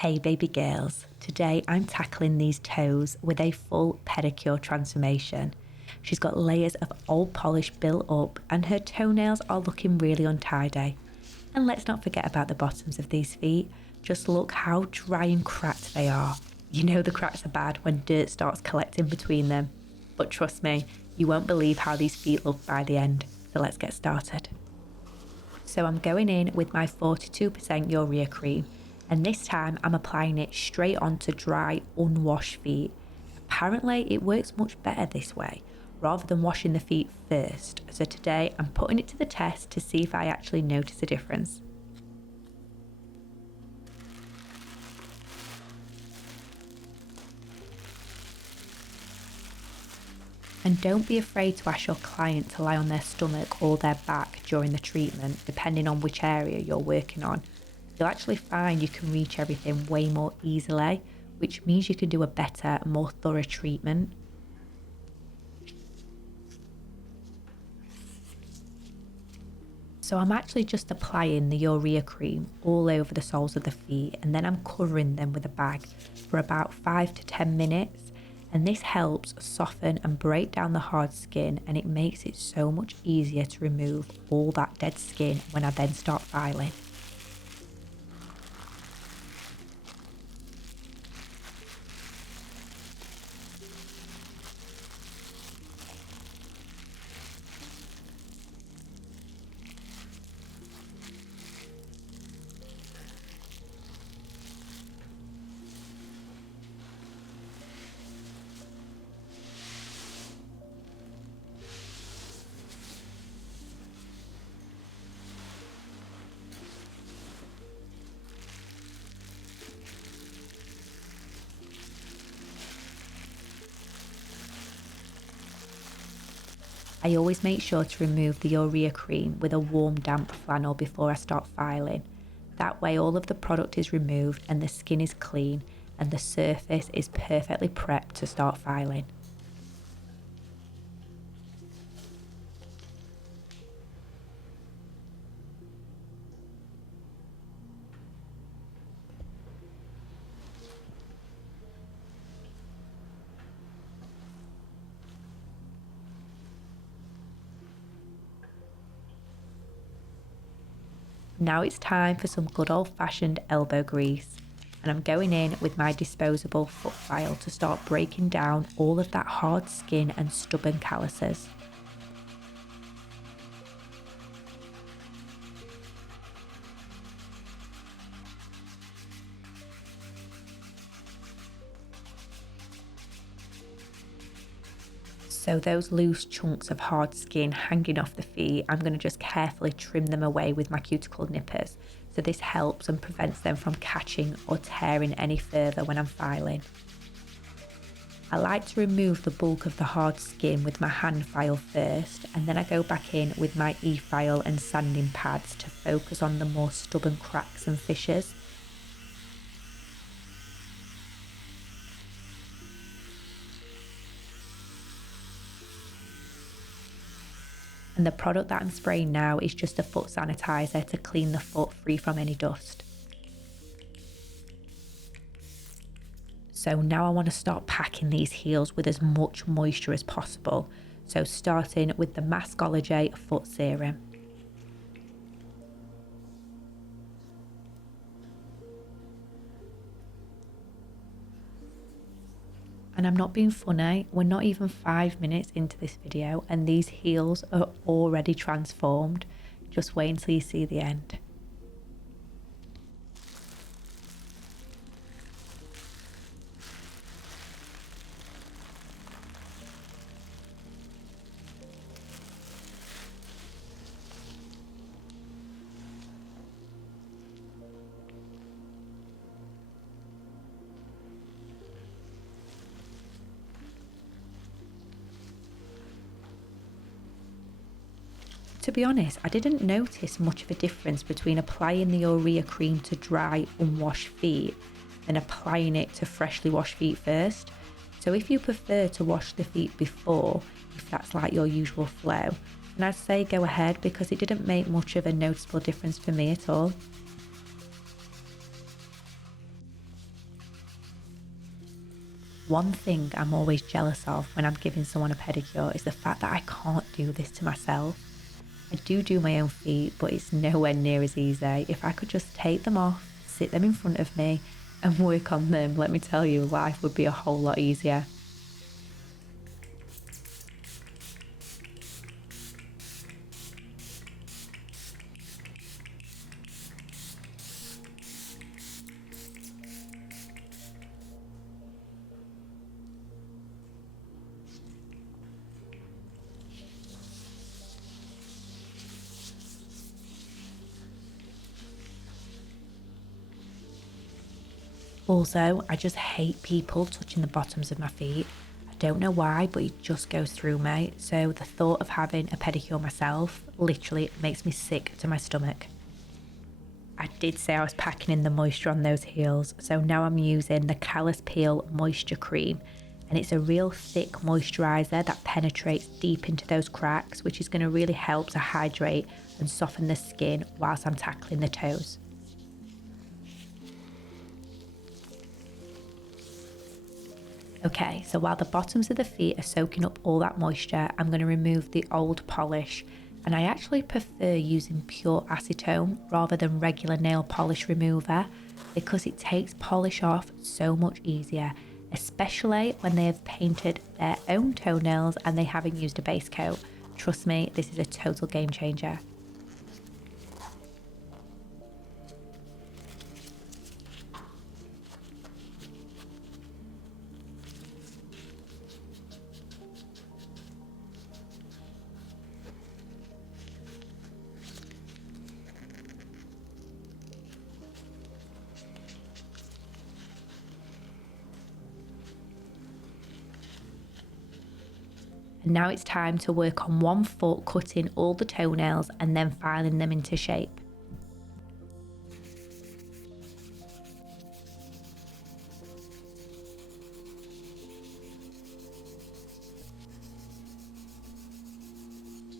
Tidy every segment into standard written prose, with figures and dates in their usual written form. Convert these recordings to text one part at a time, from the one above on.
Hey baby girls, today I'm tackling these toes with a full pedicure transformation. She's got layers of old polish built up and her toenails are looking really untidy. And let's not forget about the bottoms of these feet. Just look how dry and cracked they are. You know the cracks are bad when dirt starts collecting between them. But trust me, you won't believe how these feet look by the end. So let's get started. So I'm going in with my 42% urea cream. And this time I'm applying it straight onto dry, unwashed feet. Apparently it works much better this way, rather than washing the feet first. So today I'm putting it to the test to see if I actually notice a difference. And don't be afraid to ask your client to lie on their stomach or their back during the treatment, depending on which area you're working on. You'll actually find you can reach everything way more easily, which means you can do a better, more thorough treatment. So I'm actually just applying the urea cream all over the soles of the feet, and then I'm covering them with a bag for about 5 to 10 minutes. And this helps soften and break down the hard skin, and it makes it so much easier to remove all that dead skin when I then start filing. I always make sure to remove the urea cream with a warm damp flannel before I start filing. That way all of the product is removed and the skin is clean and the surface is perfectly prepped to start filing. Now it's time for some good old-fashioned elbow grease, and I'm going in with my disposable foot file to start breaking down all of that hard skin and stubborn calluses. So those loose chunks of hard skin hanging off the feet, I'm going to just carefully trim them away with my cuticle nippers. So this helps and prevents them from catching or tearing any further when I'm filing. I like to remove the bulk of the hard skin with my hand file first, and then I go back in with my e-file and sanding pads to focus on the more stubborn cracks and fissures. And the product that I'm spraying now is just a foot sanitizer to clean the foot free from any dust. So now I want to start packing these heels with as much moisture as possible. So starting with the Masterclasses foot serum. And I'm not being funny, we're not even 5 minutes into this video and these heels are already transformed. Just wait until you see the end. To be honest, I didn't notice much of a difference between applying the urea cream to dry, unwashed feet and applying it to freshly washed feet first. So if you prefer to wash the feet before, if that's like your usual flow, then I'd say go ahead because it didn't make much of a noticeable difference for me at all. One thing I'm always jealous of when I'm giving someone a pedicure is the fact that I can't do this to myself. I do my own feet, but it's nowhere near as easy. If I could just take them off, sit them in front of me and work on them, let me tell you, life would be a whole lot easier. Also, I just hate people touching the bottoms of my feet. I don't know why, but it just goes through me. So the thought of having a pedicure myself literally makes me sick to my stomach. I did say I was packing in the moisture on those heels, so now I'm using the Callus Peel Moisture Cream, and it's a real thick moisturiser that penetrates deep into those cracks, which is going to really help to hydrate and soften the skin whilst I'm tackling the toes. Okay, so while the bottoms of the feet are soaking up all that moisture, I'm going to remove the old polish. And I actually prefer using pure acetone rather than regular nail polish remover because it takes polish off so much easier, especially when they have painted their own toenails and they haven't used a base coat. Trust me, this is a total game changer. And now it's time to work on one foot, cutting all the toenails and then filing them into shape.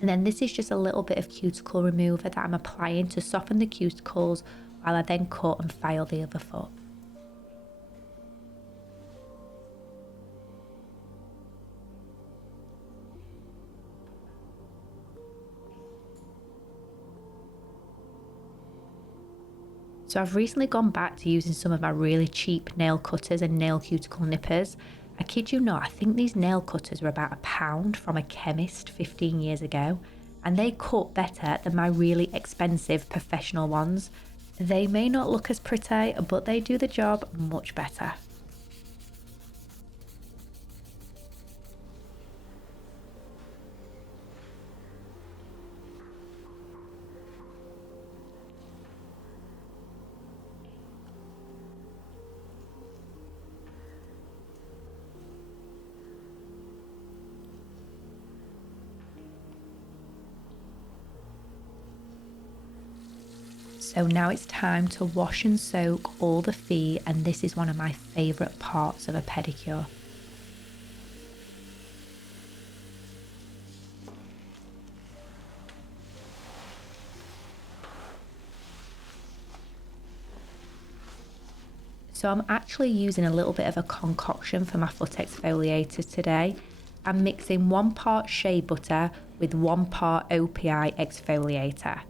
And then this is just a little bit of cuticle remover that I'm applying to soften the cuticles while I then cut and file the other foot. So I've recently gone back to using some of my really cheap nail cutters and nail cuticle nippers. I kid you not, I think these nail cutters were about £1 from a chemist 15 years ago, and they cut better than my really expensive professional ones. They may not look as pretty, but they do the job much better. So now it's time to wash and soak all the feet, and this is one of my favourite parts of a pedicure. So I'm actually using a little bit of a concoction for my foot exfoliators today. I'm mixing 1 part shea butter with 1 part OPI exfoliator.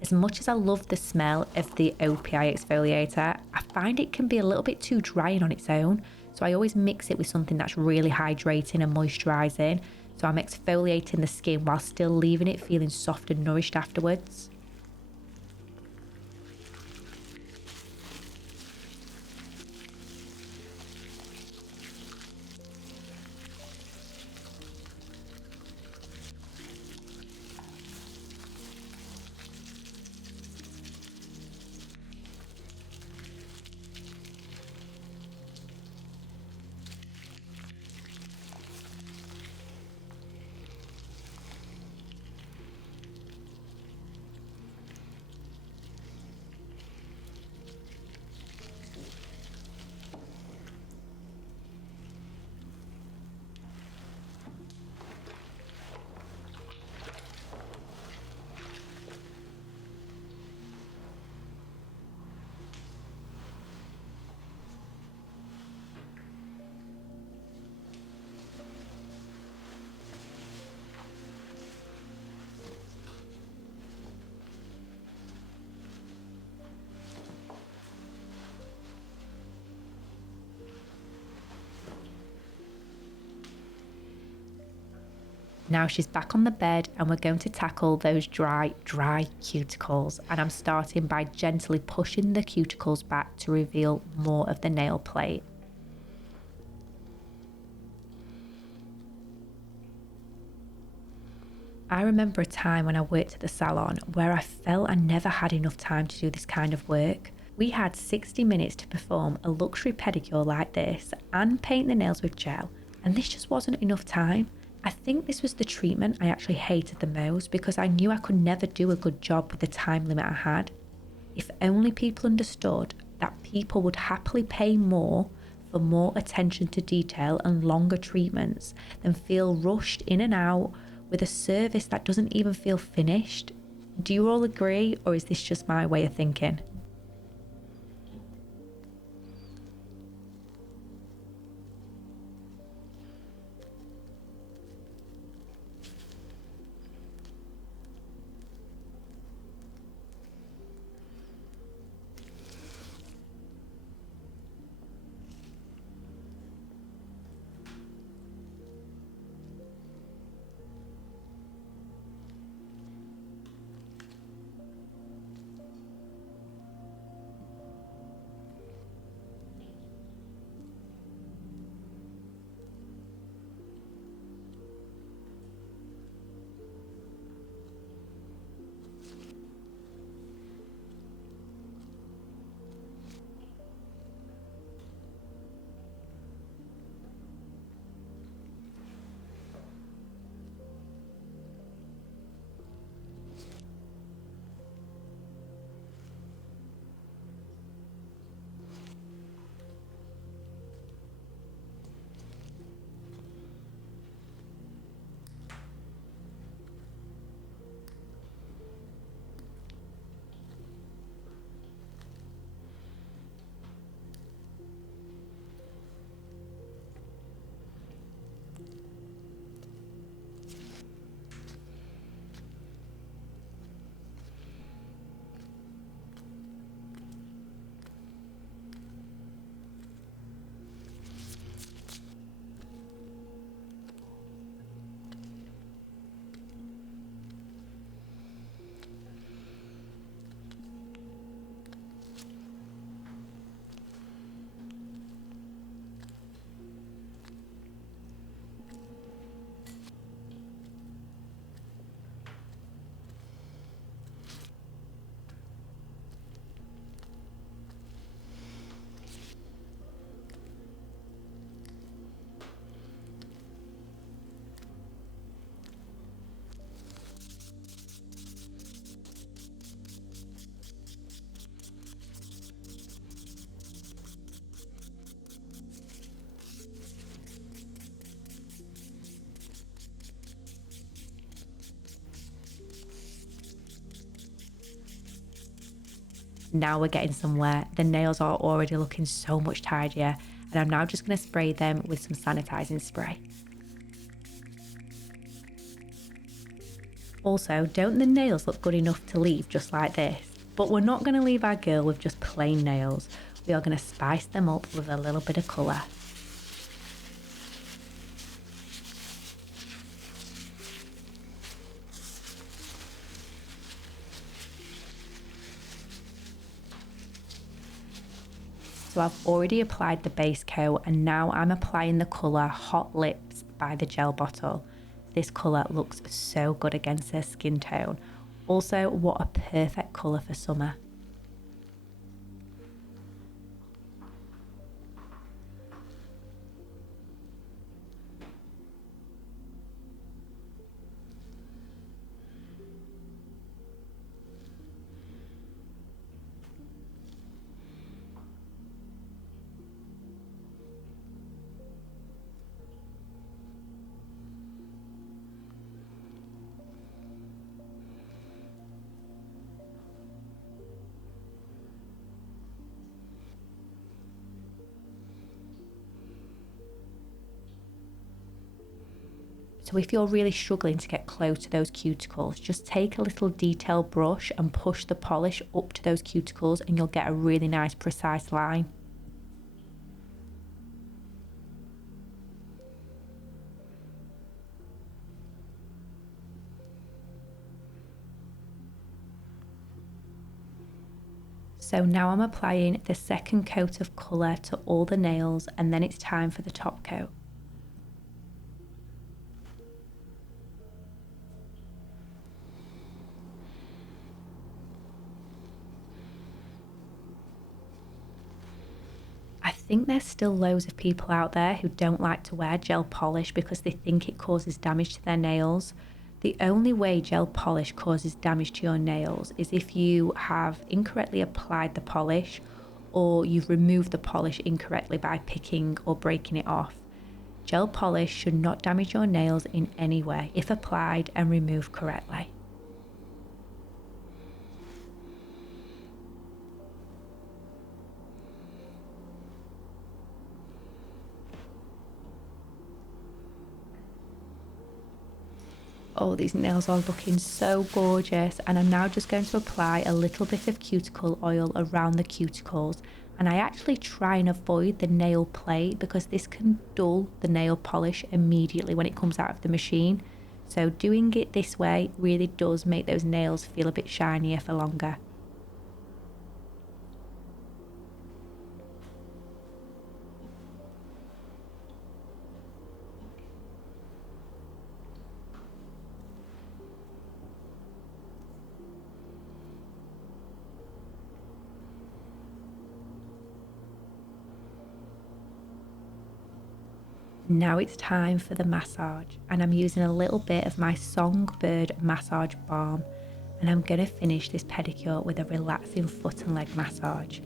As much as I love the smell of the OPI exfoliator, I find it can be a little bit too drying on its own. So I always mix it with something that's really hydrating and moisturising. So I'm exfoliating the skin while still leaving it feeling soft and nourished afterwards. Now she's back on the bed and we're going to tackle those dry cuticles, and I'm starting by gently pushing the cuticles back to reveal more of the nail plate. I remember a time when I worked at the salon where I felt I never had enough time to do this kind of work. We had 60 minutes to perform a luxury pedicure like this and paint the nails with gel, and this just wasn't enough time. I think this was the treatment I actually hated the most because I knew I could never do a good job with the time limit I had. If only people understood that people would happily pay more for more attention to detail and longer treatments than feel rushed in and out with a service that doesn't even feel finished. Do you all agree, or is this just my way of thinking? Now we're getting somewhere. The nails are already looking so much tidier, and I'm now just going to spray them with some sanitizing spray. Also, don't the nails look good enough to leave just like this? But we're not going to leave our girl with just plain nails. We are going to spice them up with a little bit of colour. So I've already applied the base coat, and now I'm applying the colour Hot Lips by the gel bottle. This colour looks so good against her skin tone. Also, what a perfect colour for summer. So if you're really struggling to get close to those cuticles, just take a little detail brush and push the polish up to those cuticles and you'll get a really nice precise line. So now I'm applying the second coat of colour to all the nails, and then it's time for the top coat. I think there's still loads of people out there who don't like to wear gel polish because they think it causes damage to their nails. The only way gel polish causes damage to your nails is if you have incorrectly applied the polish, or you've removed the polish incorrectly by picking or breaking it off. Gel polish should not damage your nails in any way if applied and removed correctly. Oh, these nails are looking so gorgeous, and I'm now just going to apply a little bit of cuticle oil around the cuticles, and I actually try and avoid the nail plate because this can dull the nail polish immediately when it comes out of the machine. So doing it this way really does make those nails feel a bit shinier for longer. Now it's time for the massage, and I'm using a little bit of my Songbird massage balm, and I'm going to finish this pedicure with a relaxing foot and leg massage.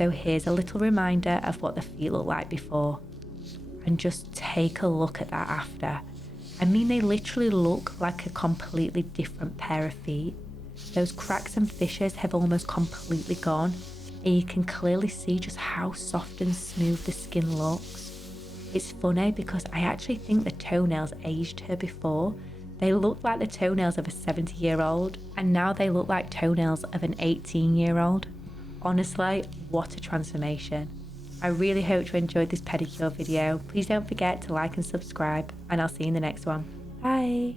So here's a little reminder of what the feet looked like before. And just take a look at that after. I mean, they literally look like a completely different pair of feet. Those cracks and fissures have almost completely gone, and you can clearly see just how soft and smooth the skin looks. It's funny because I actually think the toenails aged her before. They looked like the toenails of a 70-year-old, and now they look like toenails of an 18-year-old. Honestly, what a transformation. I really hope you enjoyed this pedicure video. Please don't forget to like and subscribe, and I'll see you in the next one. Bye.